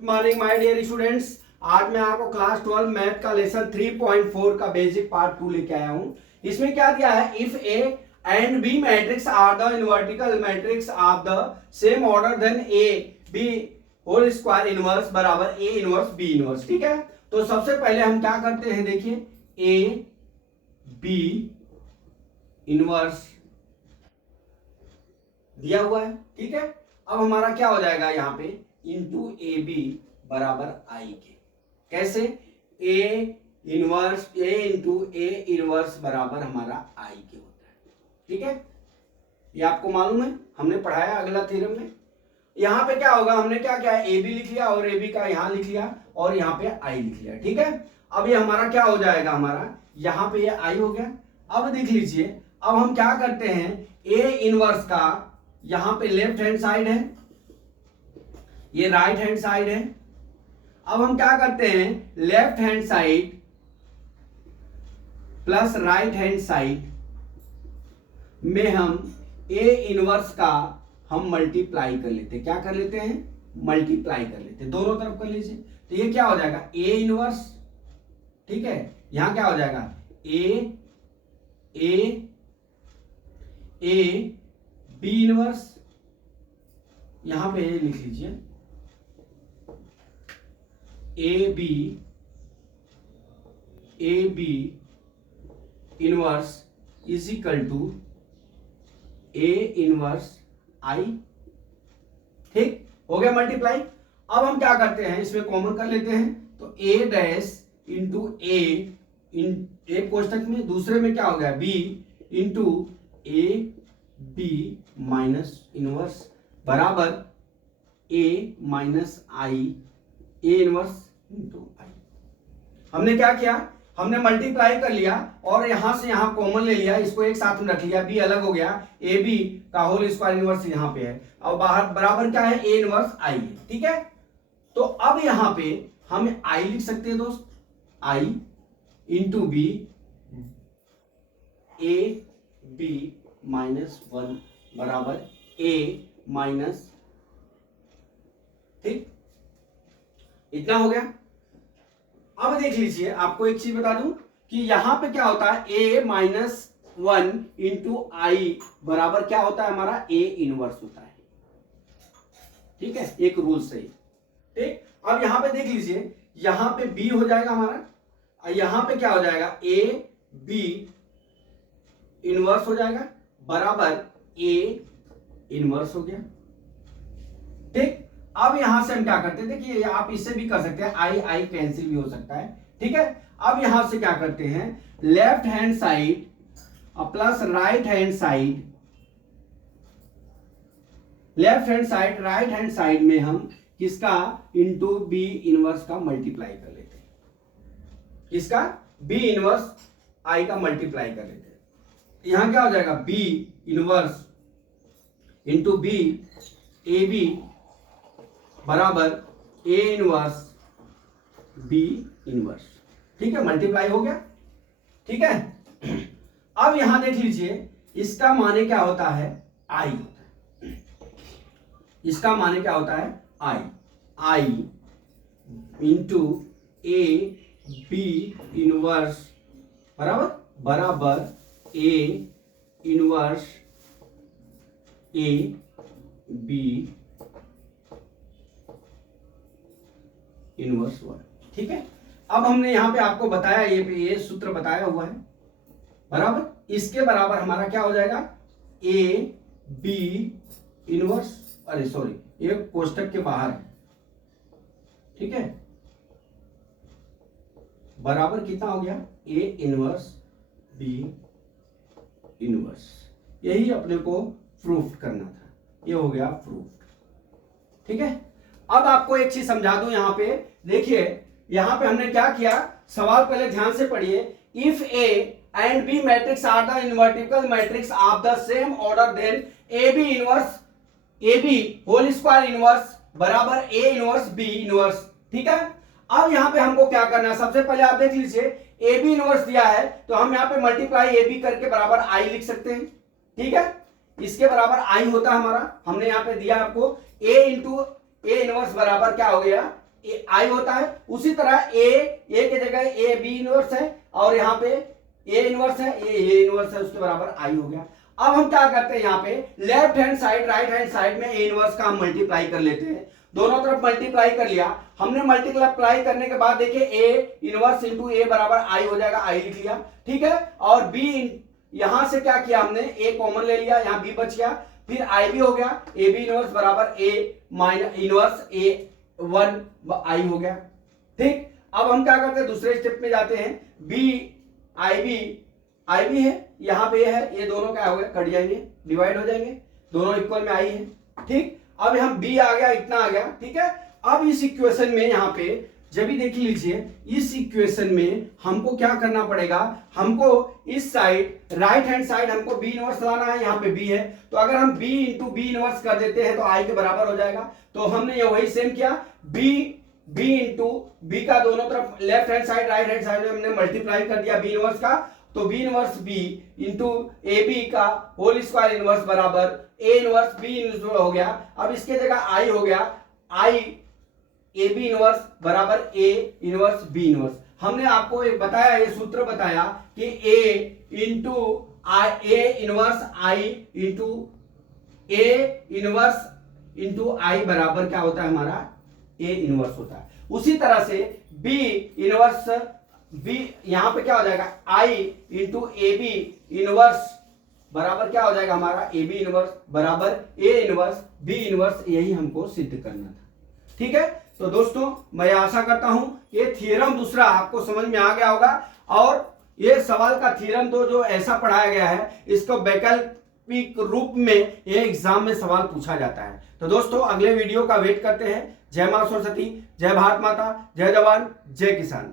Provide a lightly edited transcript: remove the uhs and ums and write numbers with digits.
Good morning my dear students. आज मैं आपको क्लास 12 मैथ का लेसन 3.4 का बेसिक पार्ट 2 लेके आया हूं। इसमें क्या दिया है, if A and B matrix are the invertible matrix of the same order then A B whole square inverse बराबर ए इनवर्स बी इनवर्स। ठीक है, तो सबसे पहले हम क्या करते हैं, देखिए ए बी इनवर्स दिया हुआ है। ठीक है, अब हमारा क्या हो जाएगा यहाँ पे इंटू ए बी बराबर आई के। कैसे, ए inverse A into A inverse बराबर हमारा आई के होता है। ठीक है, ये आपको मालूम है, हमने पढ़ाया अगला थ्योरम में। यहाँ पे क्या होगा, हमने क्या किया, ए बी लिख लिया और ए बी का यहाँ लिख लिया और यहाँ पे आई लिख लिया। ठीक है, अब ये हमारा क्या हो जाएगा, हमारा यहाँ पे ये आई हो गया। अब देख लीजिए, अब हम क्या करते हैं, ए इनवर्स का यहाँ पे लेफ्ट हैंड साइड है, ये राइट हैंड साइड है। अब हम क्या करते हैं, left hand side plus right hand side में हम ए इनवर्स का हम मल्टीप्लाई कर लेते हैं। क्या कर लेते हैं, मल्टीप्लाई कर लेते हैं, दोनों तरफ कर लीजिए। तो ये क्या हो जाएगा, ए इनवर्स। ठीक है, यहां क्या हो जाएगा, ए ए ए बी इनवर्स, यहां पे लिख लीजिए A B inverse is equal to A inverse I. ठीक हो गया मल्टीप्लाई। अब हम क्या करते हैं, इसमें कॉमन कर लेते हैं, तो ए डैश इंटू ए इन एक कोष्टक में, दूसरे में क्या हो गया B into A B minus inverse बराबर A minus I A inverse into I. हमने क्या किया, हमने मल्टीप्लाई कर लिया और यहां से यहां कॉमन ले लिया, इसको एक साथ में रख लिया, बी अलग हो गया, ए बी का होल स्क्वायर इनवर्स यहां पे है और बाहर बराबर क्या है, ए इनवर्स आई है। ठीक है, तो अब यहां पे हम आई लिख सकते हैं दोस्त, I into B A B minus 1 बराबर ए माइनस, ठीक इतना हो गया। अब देख लीजिए, आपको एक चीज बता दूं कि यहां पे क्या होता है, a माइनस 1 इंटू आई बराबर क्या होता है, हमारा a इनवर्स होता है। ठीक है, एक रूल से। ठीक, अब यहां पे देख लीजिए, यहां पे b हो जाएगा हमारा, यहां पे क्या हो जाएगा, a b इनवर्स हो जाएगा बराबर a इनवर्स हो गया। ठीक, अब यहां से हम क्या करते हैं, देखिए आप इससे भी कर सकते हैं, आई आई कैंसिल भी हो सकता है। ठीक है, अब यहां से क्या करते हैं, left hand side plus right hand side, left hand side right hand side में हम किसका, इंटू बी इनवर्स का मल्टीप्लाई कर लेते हैं, किसका, बी इनवर्स आई का मल्टीप्लाई कर लेते हैं। यहां क्या हो जाएगा, B inverse into B A B बराबर ए इनवर्स बी इनवर्स। ठीक है, मल्टीप्लाई हो गया। ठीक है, अब यहां देख लीजिए, इसका माने क्या होता है, आई होता है, इसका माने क्या होता है, I I into A B inverse बराबर बराबर A inverse A B inverse 1। ठीक है, अब हमने यहां पे आपको बताया, ये सूत्र बताया हुआ है बराबर, इसके बराबर हमारा क्या हो जाएगा, ए बी इनवर्स, अरे सॉरी ये कोष्टक के बाहर है। ठीक है, बराबर कितना हो गया, ए इनवर्स बी इनवर्स। यही अपने को प्रूफ करना था, ये हो गया प्रूफ। ठीक है, अब आपको एक चीज समझा दूं, यहां पे देखिए, यहां पे हमने क्या किया, सवाल पहले ध्यान से पढ़िए, if A and B matrix are the invertible matrix of the same order then A B inverse A B whole square inverse बराबर ए इनवर्स बी इनवर्स। ठीक है, अब यहां पे हमको क्या करना है, सबसे पहले आप देख लीजिए, ए बी इनवर्स दिया है तो हम यहां पे मल्टीप्लाई ए बी करके बराबर आई लिख सकते हैं। ठीक है, इसके बराबर आई होता है हमारा, हमने यहां पे दिया आपको ए इंटू ए इनवर्स बराबर क्या हो गया, आई होता है। उसी तरह ए के जगह ए बी इनवर्स है और यहाँ पे ए इनवर्स है, ए इनवर्स है, उसके बराबर आई हो गया। अब हम क्या करते हैं, यहाँ पे left hand side right hand side में ए इनवर्स का हम मल्टीप्लाई कर लेते हैं। दोनों तरफ मल्टीप्लाई कर लिया हमने। मल्टीप्लाई करने के बाद देखिए ए इनवर्स इंटू ए बराबर आई हो जाएगा, आई लिख लिया, ठीक है। और बी यहां से क्या किया हमने, ए कॉमन ले लिया, यहां बी बच गया, फिर आई भी हो गया, ए बी इनवर्स बराबर ए माइनस इनवर्स ए 1 आई हो गया, ठीक। अब हम क्या करते हैं, दूसरे स्टेप में जाते हैं। बी आई बी है, यहां पे है, ये दोनों क्या हो गए, कट जाएंगे, डिवाइड हो जाएंगे, दोनों इक्वल में आई है, ठीक। अब हम बी आ गया, इतना आ गया, ठीक है। अब इस इक्वेशन में यहाँ पे जब भी देख लीजिए, इस इक्वेशन में हमको क्या करना पड़ेगा, हमको इस साइड राइट हैंड साइड हमको बी इनवर्स लाना है, यहाँ पे बी है, तो अगर हम बी इंटू बी इनवर्स कर देते हैं तो आई के बराबर हो जाएगा। तो हमने ये वही सेम किया, बी इंटू बी का दोनों तरफ left hand side right hand side में हमने मल्टीप्लाई कर दिया बी इनवर्स का, तो B inverse B into A B का होल स्क्वायर इनवर्स बराबर ए इनवर्स बी इनवर्स हो गया। अब इसके जगह आई हो गया, आई ए बी इनवर्स बराबर ए इनवर्स बी इनवर्स। हमने आपको एक बताया, ये सूत्र बताया कि A into I A inverse I into A inverse into I बराबर क्या होता है, हमारा ए इनवर्स होता है। उसी तरह से बी इनवर्स बी यहां पे क्या हो जाएगा, आई इंटू ए बी इनवर्स बराबर क्या हो जाएगा, हमारा ए बी इनवर्स बराबर ए इनवर्स बी इनवर्स। यही हमको सिद्ध करना था, ठीक है। तो दोस्तों मैं आशा करता हूं ये थ्योरम दूसरा आपको समझ में आ गया होगा, और ये सवाल का थ्योरम तो जो ऐसा पढ़ाया गया है, इसको वैकल्पिक रूप में ये एग्जाम में सवाल पूछा जाता है। तो दोस्तों अगले वीडियो का वेट करते हैं। जय मां सरस्वती, जय भारत माता, जय जवान, जय किसान।